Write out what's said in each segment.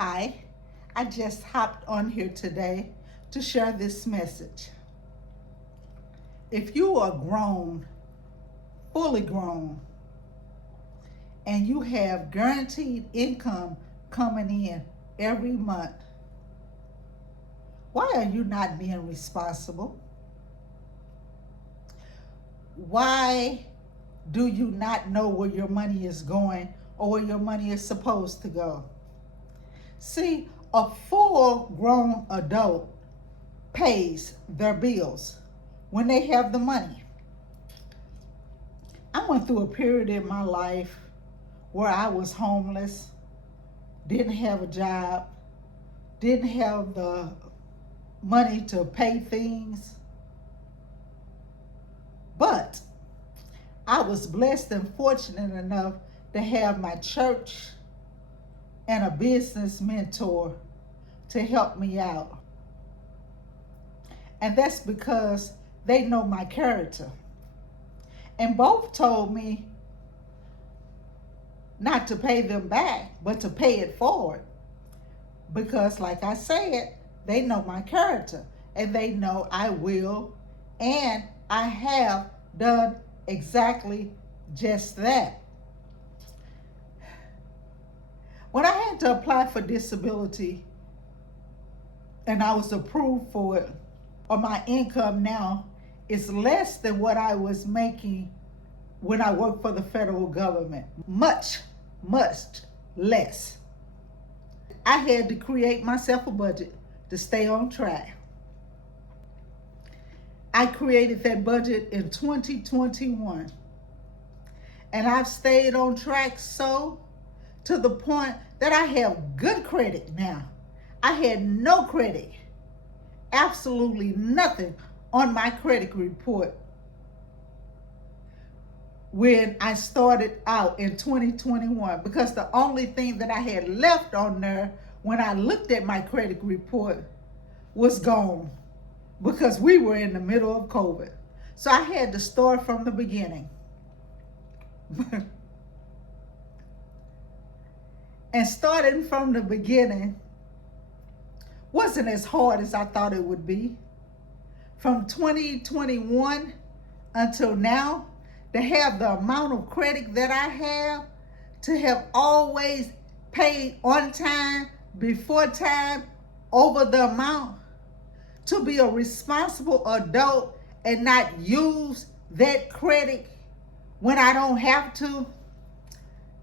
Hi, I just hopped on here today to share this message. If you are grown, fully grown, and you have guaranteed income coming in every month, why are you not being responsible? Why do you not know where your money is going or where your money is supposed to go? See, a full grown adult pays their bills when they have the money. I went through a period in my life where I was homeless, didn't have a job, didn't have the money to pay things, but I was blessed and fortunate enough to have my church and a business mentor to help me out. And that's because they know my character. And both told me not to pay them back, but to pay it forward. Because, like I said, they know my character and they know I will, and I have done exactly just that. When I had to apply for disability and I was approved for it, or my income now is less than what I was making when I worked for the federal government. Much, much less. I had to create myself a budget to stay on track. I created that budget in 2021. And I've stayed on track so to the point that I have good credit now. I had no credit, absolutely nothing on my credit report when I started out in 2021, because the only thing that I had left on there when I looked at my credit report was gone, because we were in the middle of COVID. So I had to start from the beginning. And starting from the beginning wasn't as hard as I thought it would be. From 2021 until now, to have the amount of credit that I have, to have always paid on time, before time, over the amount, to be a responsible adult and not use that credit when I don't have to,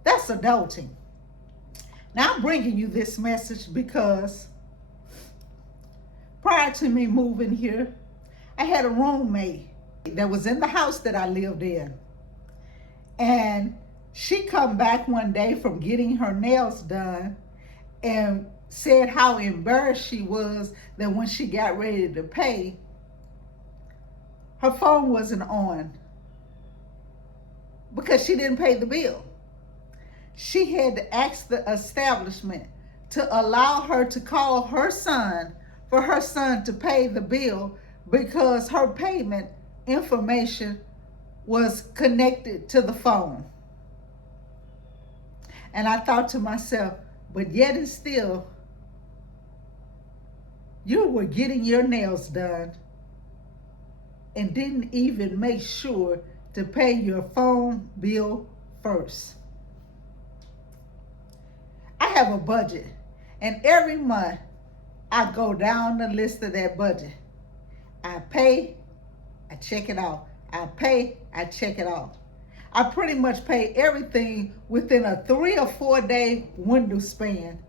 that's adulting. Now, I'm bringing you this message because prior to me moving here, I had a roommate that was in the house that I lived in. And she come back one day from getting her nails done and said how embarrassed she was that when she got ready to pay, her phone wasn't on because she didn't pay the bill. She had to ask the establishment to allow her to call her son for her son to pay the bill because her payment information was connected to the phone. And I thought to myself, but yet and still, you were getting your nails done and didn't even make sure to pay your phone bill first. I have a budget, and every month I go down the list of that budget. I pay, I check it off. I pay, I check it off. I pretty much pay everything within a 3 or 4 day window span,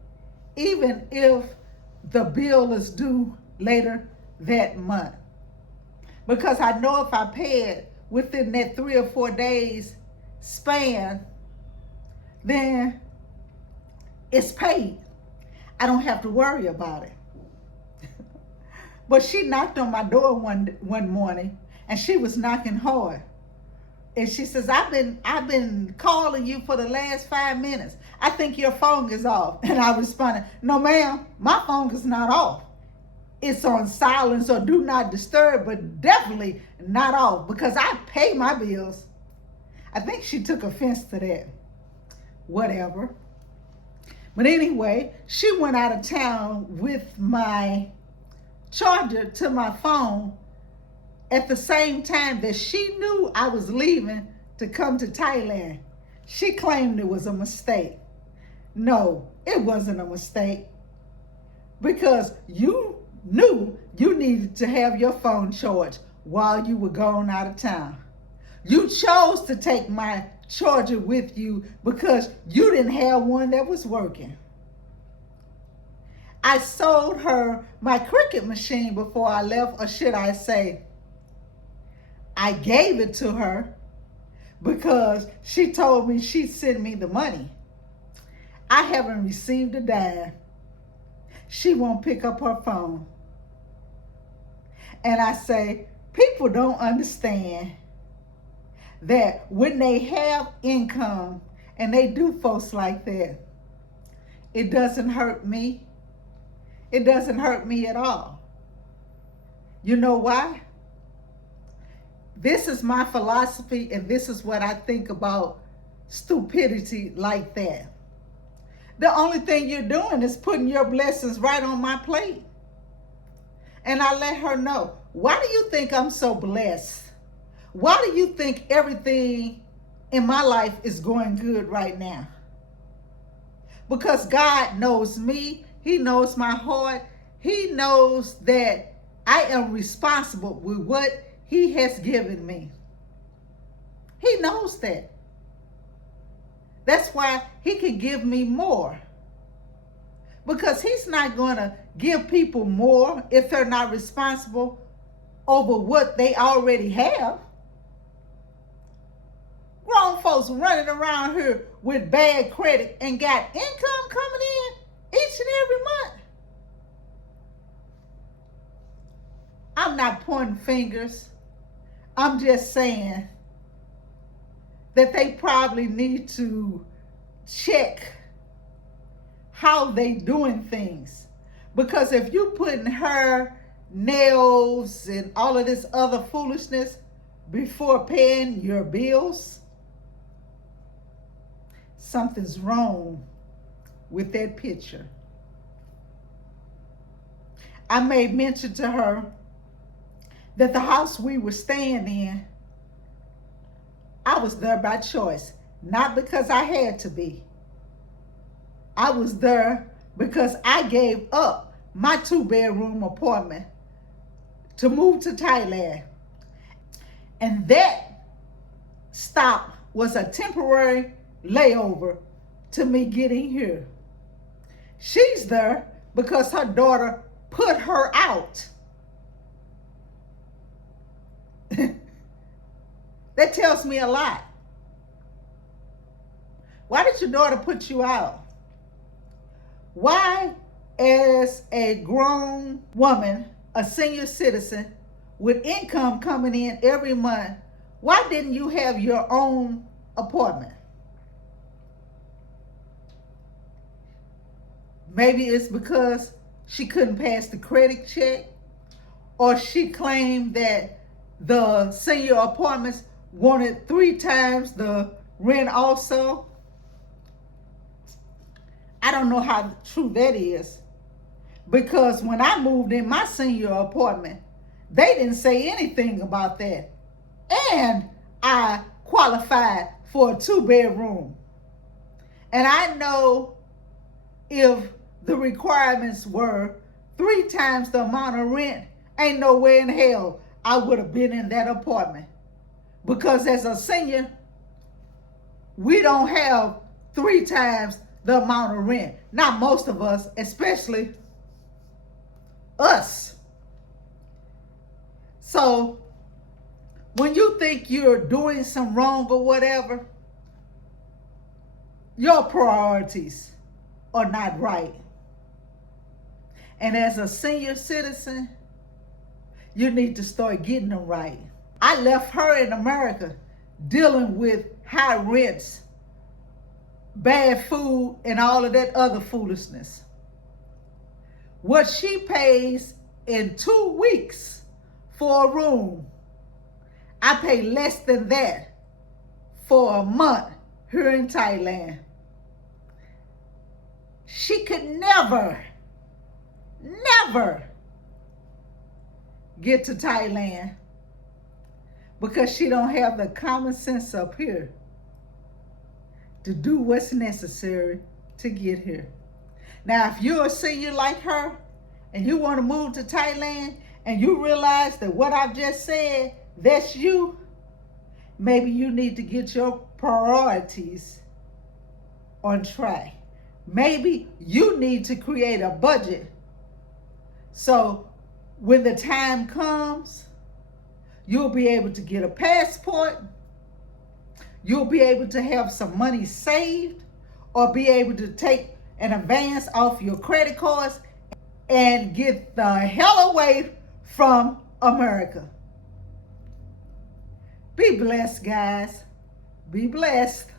even if the bill is due later that month. Because I know if I pay it within that 3 or 4 days span, then it's paid. I don't have to worry about it. But she knocked on my door one morning, and she was knocking hard. And she says, I've been calling you for the last 5 minutes. I think your phone is off. And I responded, no ma'am, my phone is not off. It's on silence or do not disturb, but definitely not off because I pay my bills. I think she took offense to that. Whatever. But anyway, she went out of town with my charger to my phone at the same time that she knew I was leaving to come to Thailand. She claimed it was a mistake. No, it wasn't a mistake, because you knew you needed to have your phone charged while you were gone out of town. You chose to take my charger with you because you didn't have one that was working. I sold her my Cricut machine before I left, or should I say, I gave it to her because she told me she'd send me the money. I haven't received a dime. She won't pick up her phone. And I say, people don't understand that when they have income and they do folks like that, it doesn't hurt me. It doesn't hurt me at all. You know why? This is my philosophy, and this is what I think about stupidity like that. The only thing you're doing is putting your blessings right on my plate. And I let her know, why do you think I'm so blessed? Why do you think everything in my life is going good right now? Because God knows me. He knows my heart. He knows that I am responsible with what He has given me. He knows that. That's why He can give me more. Because He's not going to give people more if they're not responsible over what they already have. Grown folks running around here with bad credit and got income coming in each and every month. I'm not pointing fingers. I'm just saying that they probably need to check how they doing things. Because if you putting her nails and all of this other foolishness before paying your bills, something's wrong with that picture. I made mention to her that the house we were staying in, I was there by choice, not because I had to be. I was there because I gave up my 2-bedroom apartment to move to Thailand. And that stop was a temporary layover to me getting here. She's there because her daughter put her out. That tells me a lot. Why did your daughter put you out? Why, as a grown woman, a senior citizen with income coming in every month, why didn't you have your own apartment? Maybe it's because she couldn't pass the credit check, or she claimed that the senior apartments wanted 3 times the rent also. I don't know how true that is, because when I moved in my senior apartment, they didn't say anything about that. And I qualified for a 2-bedroom. And I know if the requirements were 3 times the amount of rent, ain't no way in hell I would have been in that apartment. Because as a senior, we don't have 3 times the amount of rent. Not most of us, especially us. So when you think you're doing some wrong or whatever, your priorities are not right. And as a senior citizen, you need to start getting them right. I left her in America dealing with high rents, bad food, and all of that other foolishness. What she pays in 2 weeks for a room, I pay less than that for a month here in Thailand. she could never get to Thailand because she don't have the common sense up here to do what's necessary to get here. Now, if you're a senior like her and you want to move to Thailand and you realize that what I've just said, that's you, maybe you need to get your priorities on track. Maybe you need to create a budget so when the time comes, you'll be able to get a passport, you'll be able to have some money saved, or be able to take an advance off your credit cards and get the hell away from America. Be blessed, guys. Be blessed.